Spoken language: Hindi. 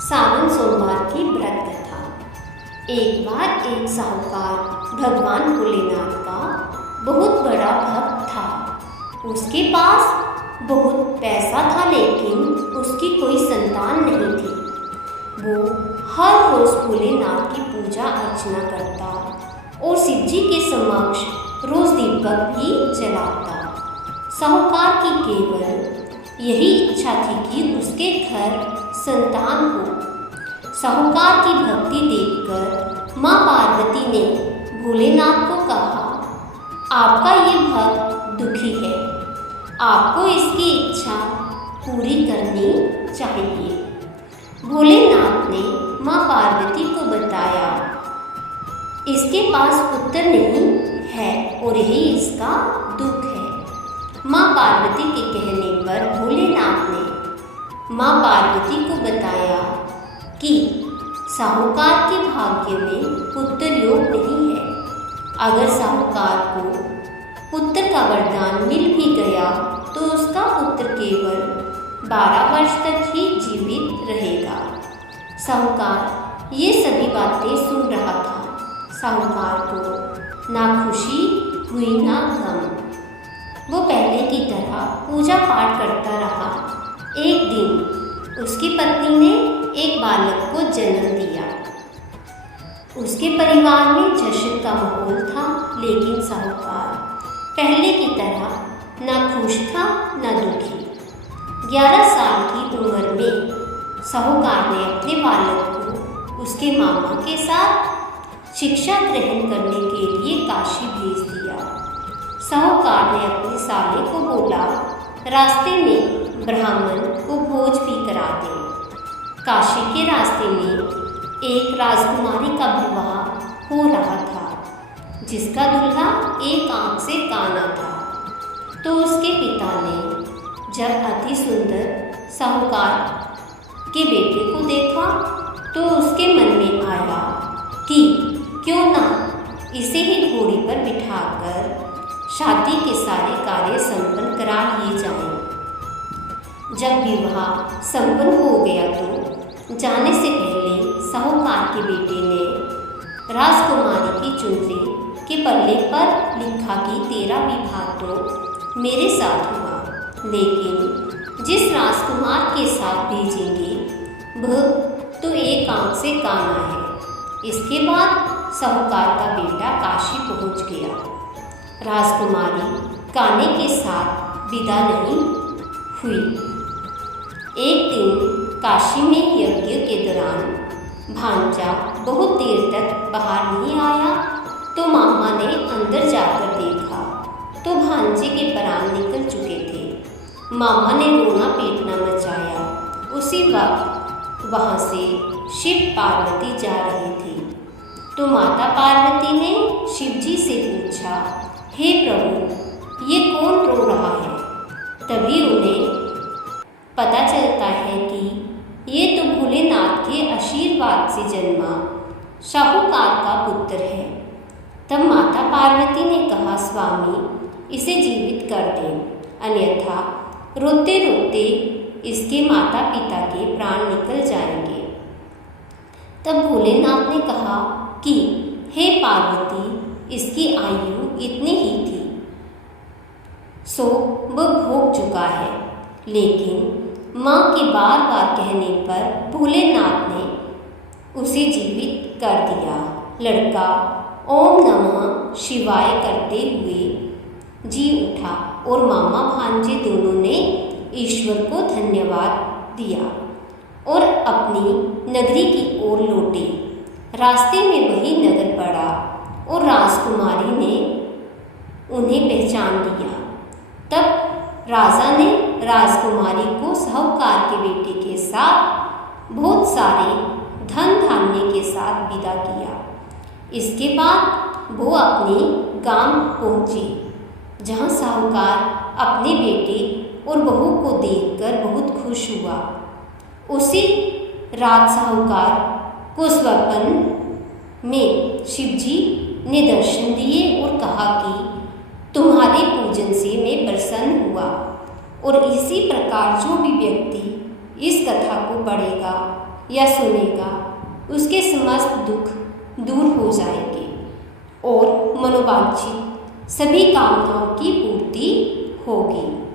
सावन सोमवार की व्रत कथा। एक बार एक साहूकार भगवान भोलेनाथ का बहुत बड़ा भक्त था। उसके पास बहुत पैसा था, लेकिन उसकी कोई संतान नहीं थी। वो हर रोज भोलेनाथ की पूजा अर्चना करता और शिवजी के समक्ष रोज दीपक भी जलाता। साहूकार की केवल यही इच्छा थी कि उसके घर संतान हो। साहूकार की भक्ति देखकर माँ पार्वती ने भोलेनाथ को कहा, आपका ये भक्त दुखी है, आपको इसकी इच्छा पूरी करनी चाहिए। भोलेनाथ ने माँ पार्वती को बताया, इसके पास पुत्र नहीं है और यही इसका दुख है। माँ पार्वती के कहने पर भोलेनाथ ने माँ पार्वती को बताया कि साहूकार के भाग्य में पुत्र योग नहीं है। अगर साहूकार को पुत्र का वरदान मिल भी गया तो उसका पुत्र केवल 12 वर्ष तक ही जीवित रहेगा। साहूकार ये सभी बातें सुन रहा था। साहूकार को ना खुशी हुई ना गम। वो पहले की तरह पूजा पाठ करता रहा। एक दिन उसकी पत्नी ने एक बालक को जन्म दिया। उसके परिवार में जश्न का माहौल था, लेकिन साहूकार पहले की तरह ना खुश था ना दुखी। 11 साल की उम्र में साहूकार ने अपने बालक को उसके मामा के साथ शिक्षा ग्रहण करने के लिए काशी भेज दिया। साहूकार ने अपने साले को बोला, रास्ते में ब्राह्मण को भोज भी करा दे। काशी के रास्ते में एक राजकुमारी का विवाह हो रहा था, जिसका दूल्हा एक आंख से काना था। तो उसके पिता ने जब अति सुंदर साहूकार के बेटे को देखा तो उसके मन में आया कि क्यों ना इसे ही घोड़ी पर बिठाकर शादी के सारे कार्य संपन्न करा लिए जाएं। जब विवाह संपन्न हो गया तो जाने से पहले साहूकार के बेटे ने राजकुमारी की चुनरी के पल्ले पर लिखा कि तेरा विवाह तो मेरे साथ हुआ, लेकिन जिस राजकुमार के साथ भेजेंगे वह तो एक आंख से काना है। इसके बाद साहूकार का बेटा काशी पहुंच गया। राजकुमारी काने के साथ विदा नहीं हुई। एक दिन काशी में यज्ञ के दौरान भांजा बहुत देर तक बाहर नहीं आया तो मामा ने अंदर जाकर देखा तो भांजे के प्राण निकल चुके थे। मामा ने रोना पीटना मचाया। उसी वक्त वहाँ से शिव पार्वती जा रहे थे तो माता पार्वती ने शिवजी से पूछा, हे प्रभु, ये कौन रो रहा है? तभी उन्हें पता चलता है कि ये तो भोलेनाथ के आशीर्वाद से जन्मा साहूकार का पुत्र है। तब माता पार्वती ने कहा, स्वामी, इसे जीवित कर दें, अन्यथा रोते रोते इसके माता पिता के प्राण निकल जाएंगे। तब भोलेनाथ ने कहा कि हे पार्वती, इसकी आयु इतनी ही थी, सो वह भोग चुका है। लेकिन माँ के बार बार कहने पर भोलेनाथ ने उसे जीवित कर दिया। लड़का ओम नमः शिवाय करते हुए जी उठा और मामा भांजे दोनों ने ईश्वर को धन्यवाद दिया और अपनी नगरी की ओर लौटे। रास्ते में वही नगर पड़ा और राजकुमारी ने उन्हें पहचान लिया। तब राजा ने राजकुमारी को साहूकार के बेटे के साथ बहुत सारे धन धान्य के साथ विदा किया। इसके बाद वो अपने गांव पहुंची, जहां साहूकार अपने बेटे और बहू को देखकर बहुत खुश हुआ। उसी रात साहूकार को स्वप्न में शिवजी ने दर्शन दिए और कहा कि तुम्हारे पूजन से मैं प्रसन्न हुआ। और इसी प्रकार जो भी व्यक्ति इस कथा को पढ़ेगा या सुनेगा उसके समस्त दुख दूर हो जाएंगे और मनोवांछित सभी कामनाओं की पूर्ति होगी।